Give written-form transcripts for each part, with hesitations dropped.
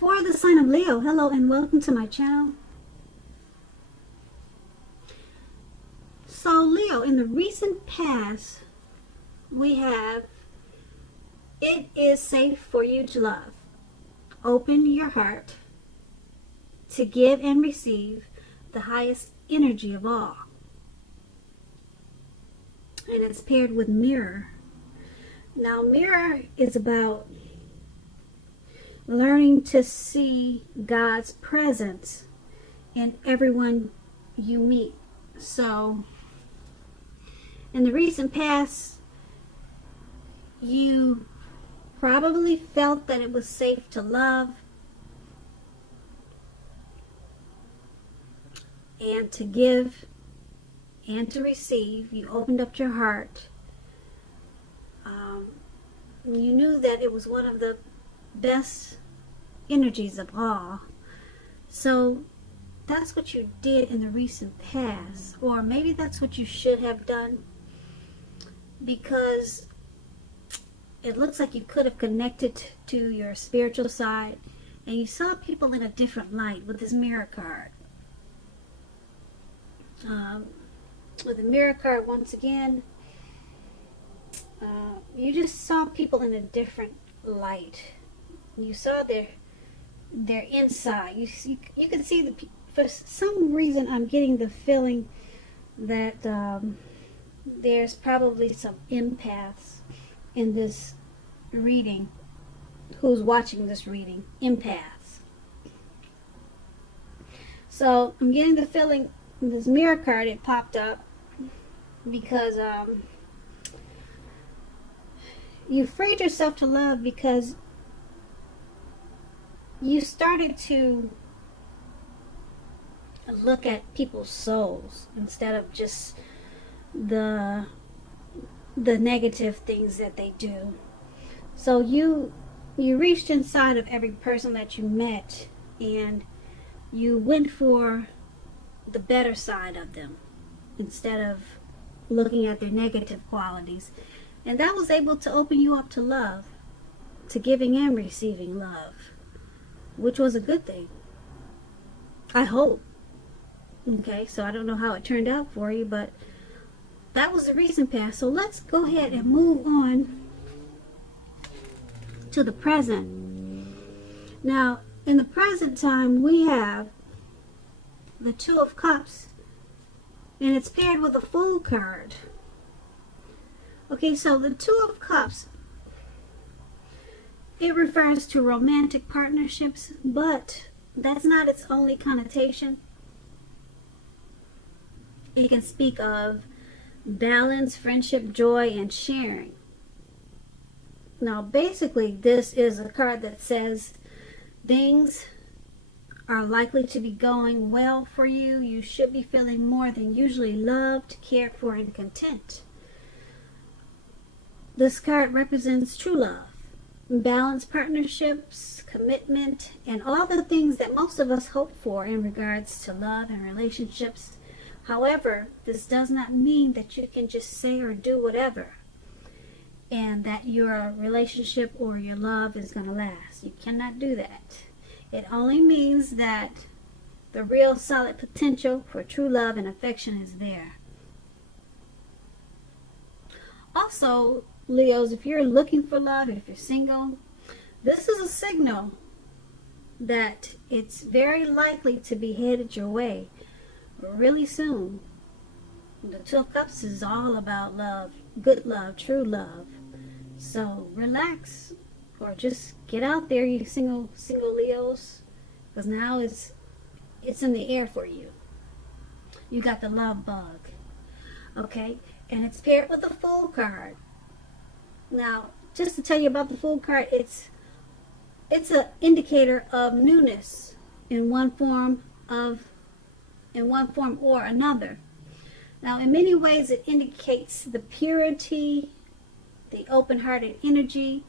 For the sign of Leo, hello and welcome to my channel. So Leo, in the recent past, we have, it is safe for you to love. Open your heart to give and receive the highest energy of all. And it's paired with mirror. Now mirror is about learning to see God's presence in everyone you meet. So in the recent past, you probably felt that it was safe to love and to give and to receive. You opened up your heart. You knew that it was one of the best energies of all. So that's what you did in the recent past, or maybe that's what you should have done, because it looks like you could have connected to your spiritual side and you saw people in a different light with this mirror card. With the mirror card, once again, you just saw people in a different light. You saw their inside. You can see the. For some reason, I'm getting the feeling that there's probably some empaths in this reading. Who's watching this reading? Empaths. So I'm getting the feeling this mirror card, it popped up because you freed yourself to love because you started to look at people's souls instead of just the negative things that they do. So you reached inside of every person that you met and you went for the better side of them instead of looking at their negative qualities. And that was able to open you up to love, to giving and receiving love, which was a good thing. I hope. Okay, so I don't know how it turned out for you, but that was the recent past. So let's go ahead and move on to the present. Now, in the present time, we have the Two of Cups, and it's paired with a Fool card. Okay, so the Two of Cups, it refers to romantic partnerships, but that's not its only connotation. It can speak of balance, friendship, joy, and sharing. Now, basically, this is a card that says things are likely to be going well for you. You should be feeling more than usually loved, cared for, and content. This card represents true love, balanced partnerships, commitment, and all the things that most of us hope for in regards to love and relationships. However, this does not mean that you can just say or do whatever and that your relationship or your love is going to last. You cannot do that. It only means that the real solid potential for true love and affection is there. Also, Leos, if you're looking for love, if you're single, this is a signal that it's very likely to be headed your way really soon. The Two of Cups is all about love, good love, true love. So relax, or just get out there, you single Leos, because now it's in the air for you. You got the love bug, okay? And it's paired with the Fool card. Now, just to tell you about the Fool card, it's an indicator of newness in one form or another. Now, in many ways, it indicates the purity, the open-hearted energy,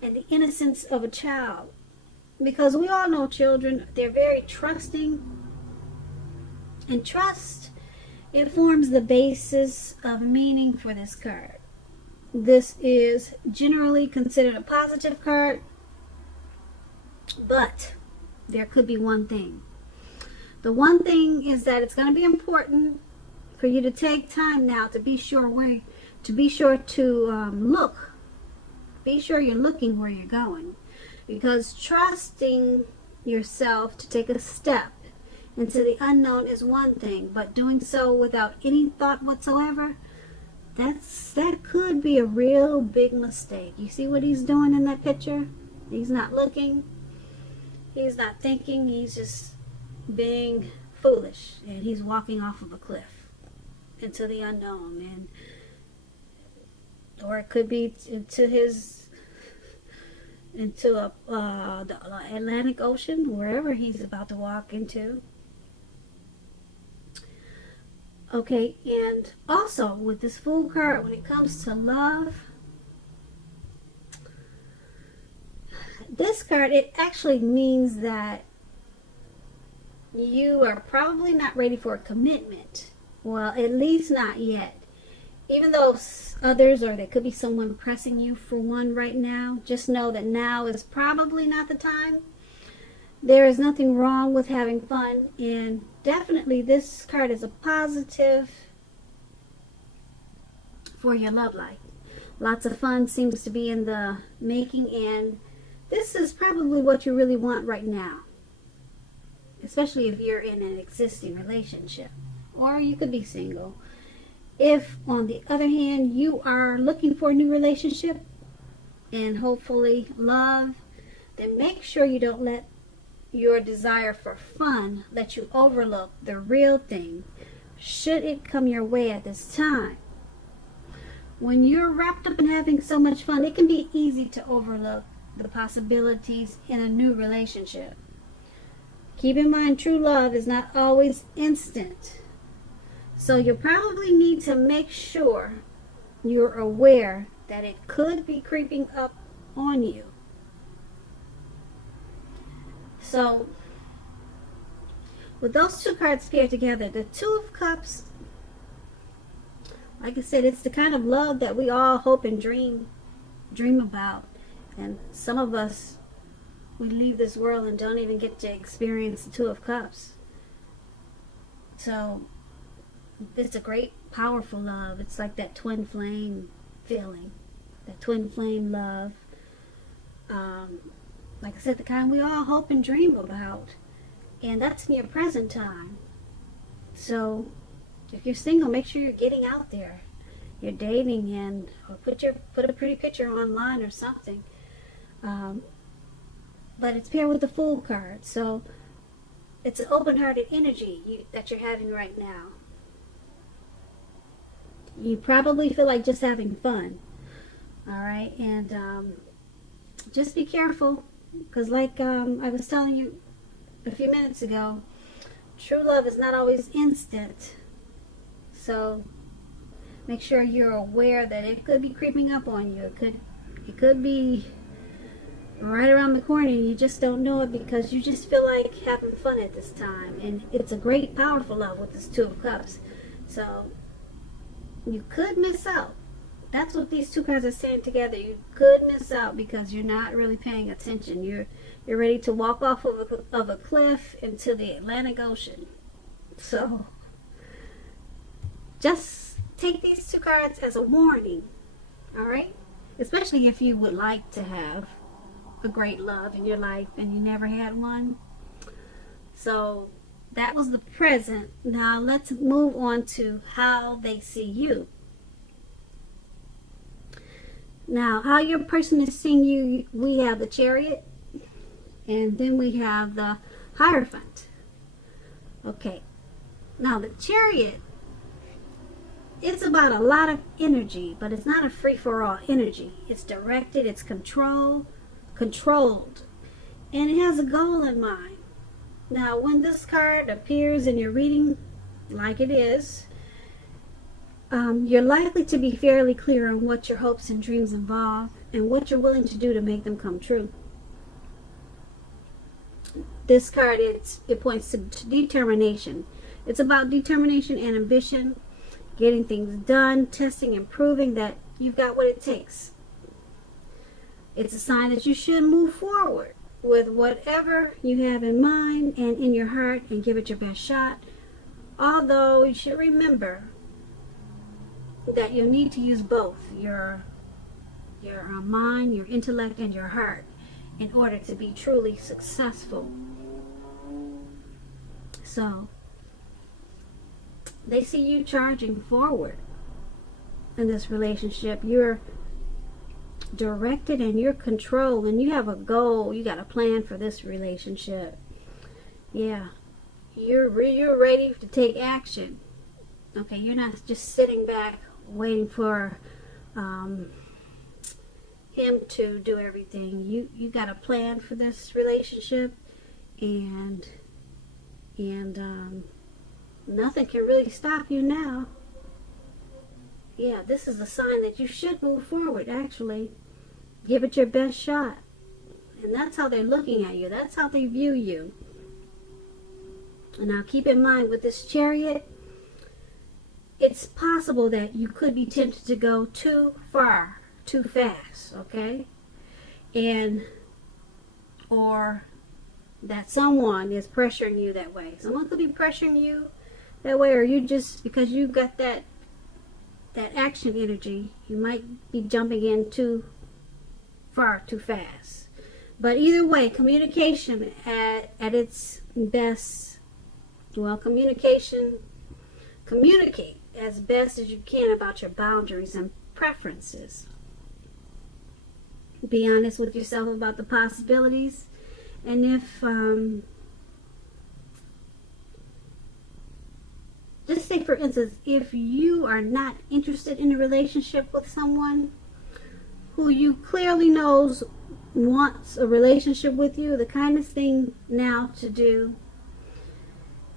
and the innocence of a child. Because we all know children, they're very trusting. And trust, it forms the basis of meaning for this card. This is generally considered a positive card, but there could be one thing. The one thing is that it's going to be important for you to take time now to be sure to look. Be sure you're looking where you're going, because trusting yourself to take a step into the unknown is one thing, but doing so without any thought whatsoever, that could be a real big mistake. You see what he's doing in that picture? He's not looking, he's not thinking, he's just being foolish, and he's walking off of a cliff into the unknown, and or it could be into the Atlantic Ocean, wherever he's about to walk into. Okay, and also with this Fool card, when it comes to love, this card, it actually means that you are probably not ready for a commitment. Well, at least not yet. Even though others, or there could be someone pressing you for one right now, just know that now is probably not the time. There is nothing wrong with having fun, and definitely this card is a positive for your love life. Lots of fun seems to be in the making, and this is probably what you really want right now, especially if you're in an existing relationship, or you could be single. If, on the other hand, you are looking for a new relationship and hopefully love, then make sure you don't let your desire for fun let you overlook the real thing, should it come your way at this time. When you're wrapped up in having so much fun, it can be easy to overlook the possibilities in a new relationship. Keep in mind, true love is not always instant. So you probably need to make sure you're aware that it could be creeping up on you. So, with those two cards paired together, the Two of Cups, like I said, it's the kind of love that we all hope and dream about. And some of us, we leave this world and don't even get to experience the Two of Cups. So, it's a great, powerful love. It's like that twin flame feeling, that twin flame love. Like I said, the kind we all hope and dream about. And that's in your present time. So, if you're single, make sure you're getting out there. You're dating, and or put a pretty picture online or something. But it's paired with the Fool card. So, it's an open-hearted energy that you're having right now. You probably feel like just having fun. Alright, and just be careful, because like I was telling you a few minutes ago, true love is not always instant. So make sure you're aware that it could be creeping up on you. It could be right around the corner, and you just don't know it because you just feel like having fun at this time. And it's a great, powerful love with this Two of Cups. So you could miss out. That's what these two cards are saying together. You could miss out because you're not really paying attention. You're ready to walk off of a cliff into the Atlantic Ocean. So just take these two cards as a warning. Alright? Especially if you would like to have a great love in your life and you never had one. So that was the present. Now let's move on to how they see you. Now, how your person is seeing you, we have the Chariot, and then we have the Hierophant. Okay, now the Chariot, it's about a lot of energy, but it's not a free-for-all energy. It's directed, it's controlled, and it has a goal in mind. Now, when this card appears in your reading, like it is, you're likely to be fairly clear on what your hopes and dreams involve and what you're willing to do to make them come true. This card, it points to determination. It's about determination and ambition, getting things done, testing and proving that you've got what it takes. It's a sign that you should move forward. with whatever you have in mind and in your heart and give it your best shot. Although you should remember that you need to use both your mind, your intellect, and your heart in order to be truly successful. So they see you charging forward in this relationship. You're directed and you're controlled, and you have a goal. You got a plan for this relationship. Yeah, you're ready to take action. Okay, you're not just sitting back waiting for him to do everything. You got a plan for this relationship, and nothing can really stop you now. Yeah, this is a sign that you should move forward, actually. Give it your best shot. And that's how they're looking at you. That's how they view you. And now keep in mind, with this Chariot, it's possible that you could be tempted to go too far, too fast, okay? Or that someone is pressuring you that way. Someone could be pressuring you that way, or you just, because you got that action energy, you might be jumping in too far, too fast. But either way, communication at its best. Well, communicate as best as you can about your boundaries and preferences. Be honest with yourself about the possibilities. And if just say, for instance, if you are not interested in a relationship with someone who you clearly knows wants a relationship with you, the kindest thing now to do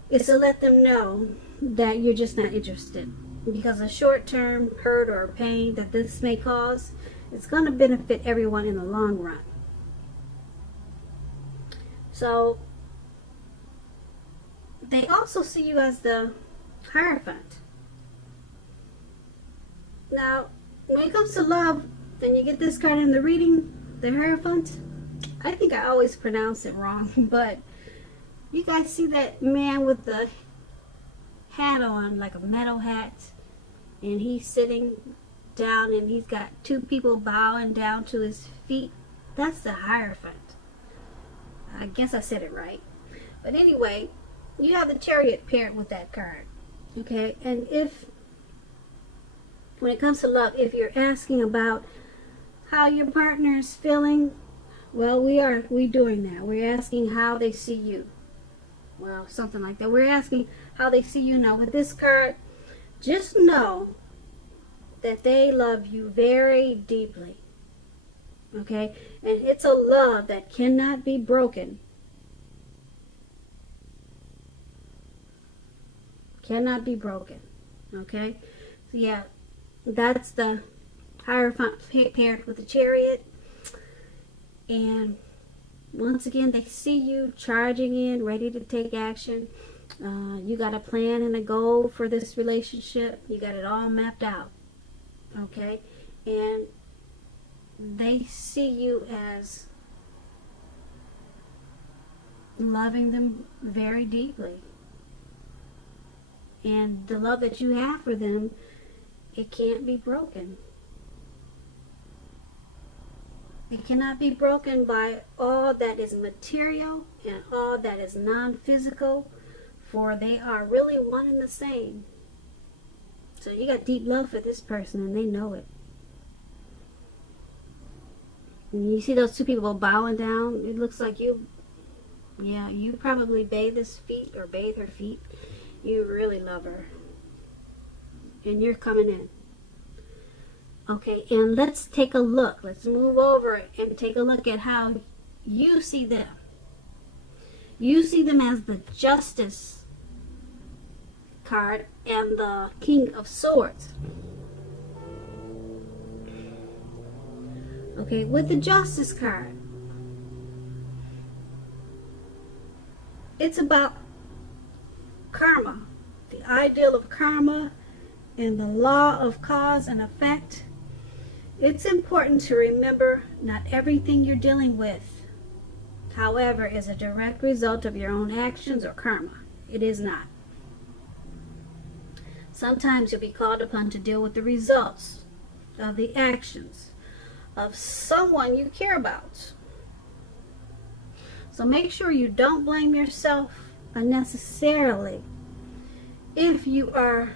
is to let them know that you're just not interested. Because the short-term hurt or pain that this may cause, it's going to benefit everyone in the long run. So they also see you as the Hierophant. Now, when it comes to love, and you get this card in the reading, the Hierophant, I think I always pronounce it wrong, but you guys see that man with the hat on, like a metal hat, and he's sitting down and he's got two people bowing down to his feet? That's the Hierophant. I guess I said it right. But anyway, you have the Chariot paired with that card. Okay, and if, when it comes to love, if you're asking about how your partner is feeling, well, we doing that. We're asking how they see you. Well, something like that. We're asking how they see you now. With this card, just know that they love you very deeply. Okay, and it's a love that cannot be broken. Cannot be broken. Okay, so yeah, that's the Hierophant paired with the Chariot. And once again, they see you charging in, ready to take action. You got a plan and a goal for this relationship. You got it all mapped out. Okay, and they see you as loving them very deeply. And the love that you have for them, it can't be broken. It cannot be broken by all that is material and all that is non-physical, for they are really one and the same. So you got deep love for this person, and they know it. And you see those two people bowing down, it looks like you probably bathe his feet or bathe her feet. You really love her. And you're coming in. Okay, and let's take a look. Let's move over and take a look at how you see them. You see them as the Justice card and the King of Swords. Okay, with the Justice card, it's about karma, the ideal of karma and the law of cause and effect. It's important to remember not everything you're dealing with however, is a direct result of your own actions or karma. It is not. Sometimes you'll be called upon to deal with the results of the actions of someone you care about. So make sure you don't blame yourself unnecessarily if you are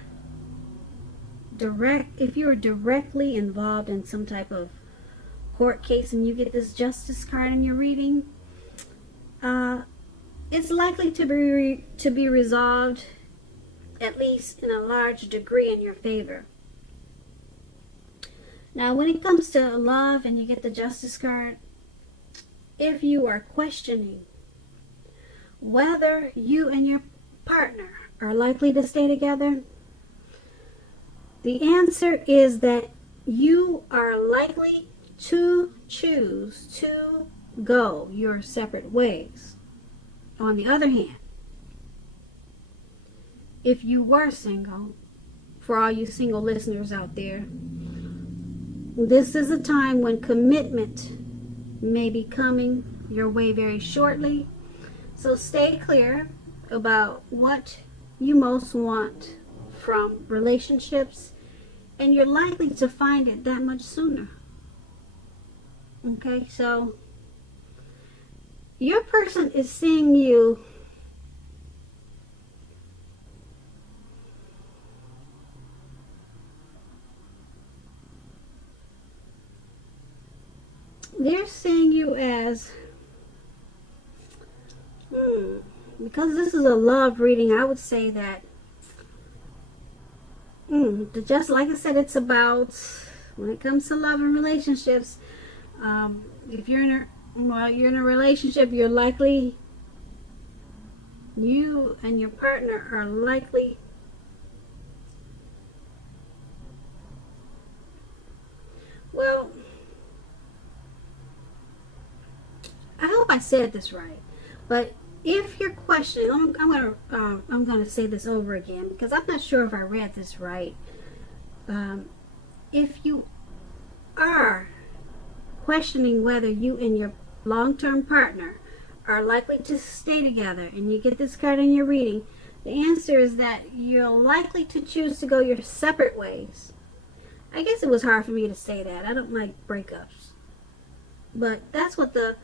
directly involved in some type of court case and you get this justice card in your reading. It's likely to be resolved, at least in a large degree, in your favor. Now, when it comes to love and you get the justice card, if you are questioning whether you and your partner are likely to stay together, the answer is that you are likely to choose to go your separate ways. On the other hand, if you were single, for all you single listeners out there, this is a time when commitment may be coming your way very shortly. So stay clear about what you most want from relationships, and you're likely to find it that much sooner. Okay, so your person is seeing you they're seeing you as because this is a love reading, I would say that just like I said, it's about, when it comes to love and relationships, if you're in a relationship, you're likely, you and your partner are likely I hope I said this right, but if you're questioning, I'm gonna say this over again because I'm not sure if I read this right. If you are questioning whether you and your long-term partner are likely to stay together, and you get this card in your reading, the answer is that you're likely to choose to go your separate ways. I guess it was hard for me to say that. I don't like breakups, but that's what the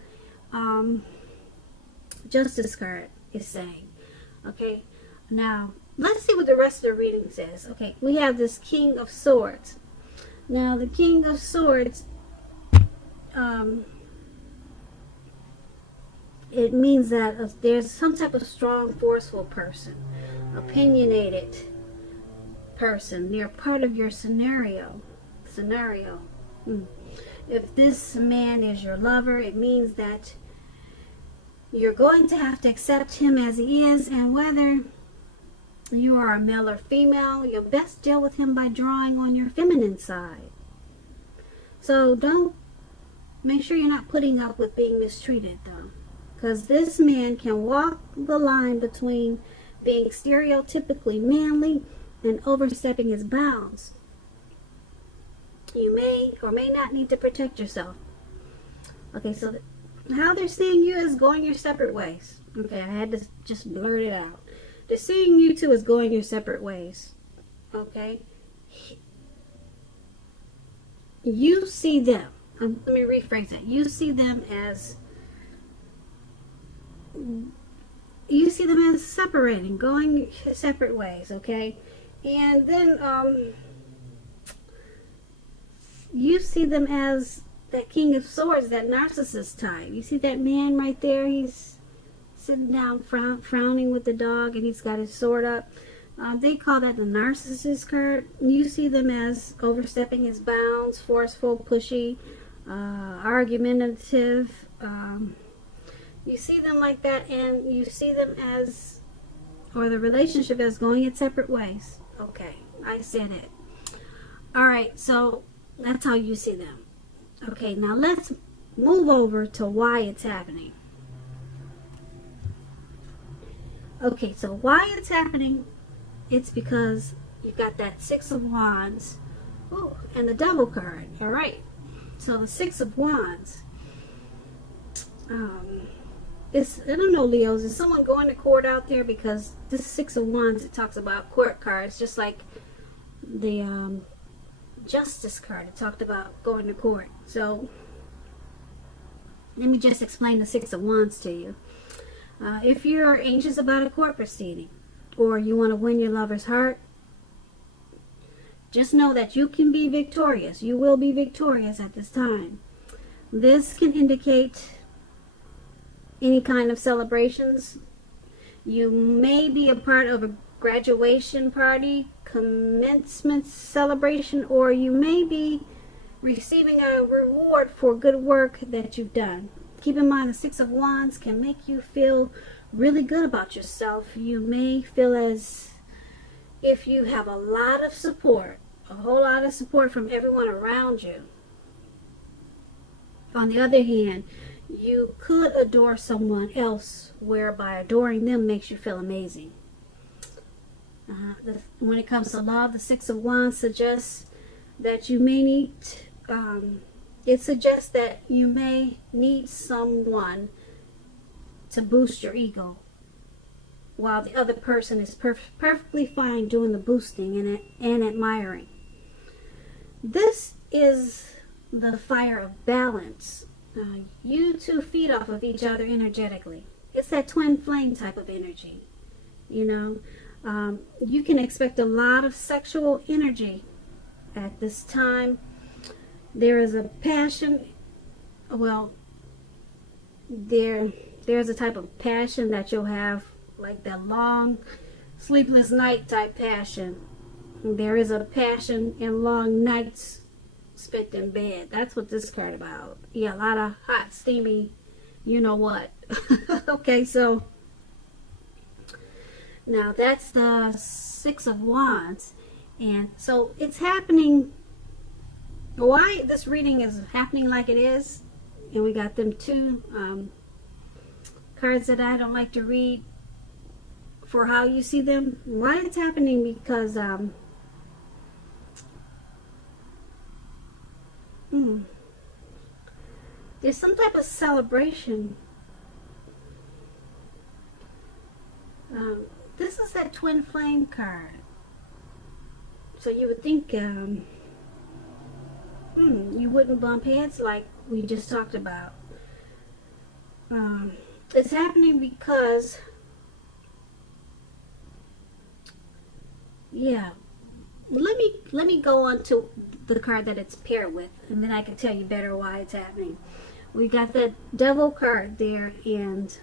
Justice card is saying. Okay, now let's see what the rest of the reading says. Okay, we have this King of Swords. Now the King of Swords, it means that there's some type of strong, forceful person, opinionated person. They're part of your scenario. If this man is your lover, it means that you're going to have to accept him as he is, and whether you are a male or female, you'll best deal with him by drawing on your feminine side. So make sure you're not putting up with being mistreated, though, because this man can walk the line between being stereotypically manly and overstepping his bounds. You may or may not need to protect yourself. Okay, so how they're seeing you is going your separate ways. Okay, I had to just blurt it out. They're seeing you two as going your separate ways. Okay? You see them. Let me rephrase that. You see them as separating, going separate ways, okay? And then you see them as that King of Swords, that narcissist type. You see that man right there? He's sitting down, frowning with the dog, and he's got his sword up. They call that the narcissist card. You see them as overstepping his bounds, forceful, pushy, argumentative. You see them like that, and you see them as, or the relationship as going its separate ways. Okay, I said it. All right, so that's how you see them. Okay, now let's move over to why it's happening. Okay, so why it's happening, it's because you've got that Six of Wands and the Devil card. All right, so the Six of Wands, I don't know, Leos, is someone going to court out there? Because this Six of Wands, it talks about court cards, just like the Justice card. It talked about going to court. So let me just explain the Six of Wands to you. If you're anxious about a court proceeding, or you want to win your lover's heart, just know that you can be victorious. You will be victorious at this time. This can indicate any kind of celebrations. You may be a part of a graduation party, commencement celebration, or you may be receiving a reward for good work that you've done. Keep in mind, the Six of Wands can make you feel really good about yourself. You may feel as if you have a lot of support, a whole lot of support from everyone around you. On the other hand, you could adore someone else, whereby adoring them makes you feel amazing. When it comes to love, the Six of Wands suggests that you may need, it suggests that you may need someone to boost your ego, while the other person is perfectly fine doing the boosting and admiring. This is the fire of balance. You two feed off of each other energetically. It's that twin flame type of energy. You know, you can expect a lot of sexual energy at this time. There is a passion. Well, there's a type of passion that you'll have, like that long, sleepless night type passion. There is a passion in long nights spent in bed. That's what this card about. Yeah, a lot of hot, steamy, you know what. Okay, so now that's the Six of Wands. And so it's happening. Why this reading is happening like it is, and we got them two cards that I don't like to read for how you see them. Why it's happening? Because there's some type of celebration. This is that twin flame card. So you would think you wouldn't bump heads like we just talked about. It's happening because, yeah. Let me go on to the card that it's paired with, and then I can tell you better why it's happening. We got the Devil card there, and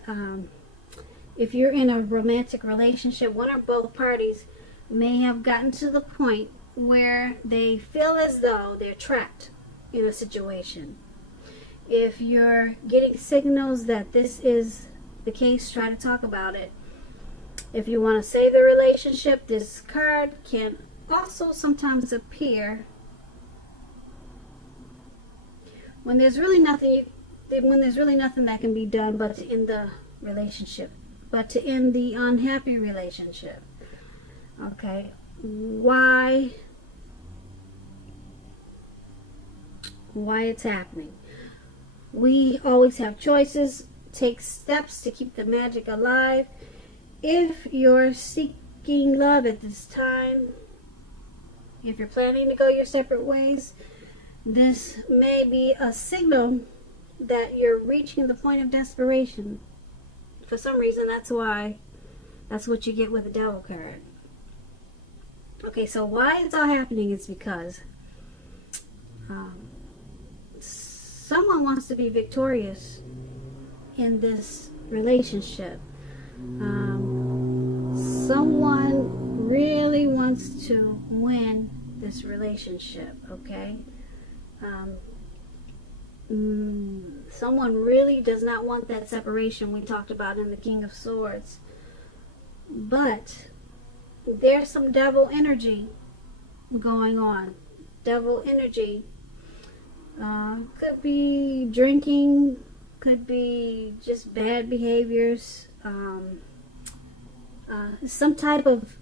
if you're in a romantic relationship, one or both parties may have gotten to the point where they feel as though they're trapped in a situation. If you're getting signals that this is the case, try to talk about it. If you want to save the relationship, this card can also sometimes appear when there's really nothing that can be done but to end the relationship, but to end the unhappy relationship. Okay, why it's happening? We always have choices. Take steps to keep the magic alive. If you're seeking love at this time, if you're planning to go your separate ways, this may be a signal that you're reaching the point of desperation. For some reason, that's what you get with the Devil card. Okay, so why it's all happening is because someone wants to be victorious in this relationship. Someone really wants to win this relationship, okay? Someone really does not want that separation we talked about in the King of Swords. But there's some devil energy going on. Devil energy could be drinking, could be just bad behaviors, some type of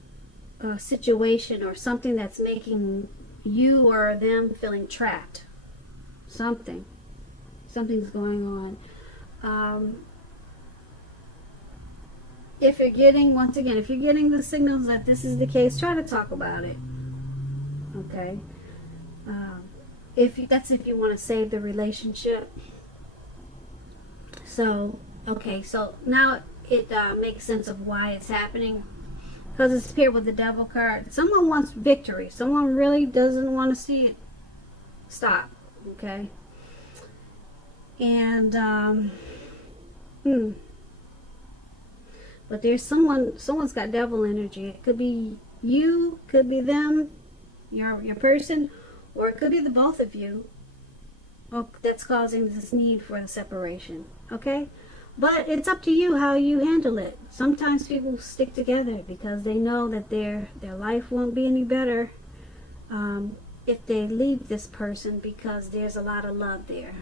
situation or something that's making you or them feeling trapped. Something's going on. if you're getting, once again, if you're getting the signals that this is the case, try to talk about it. Okay? If you want to save the relationship. So, okay, so now it makes sense of why it's happening. Because it's paired with the devil card. Someone wants victory. Someone really doesn't want to see it stop. Okay? And, but there's someone's got devil energy. It could be you, could be them, your person, or it could be the both of you that's causing this need for the separation. Okay? But it's up to you how you handle it. Sometimes people stick together because they know that their life won't be any better if they leave this person, because there's a lot of love there.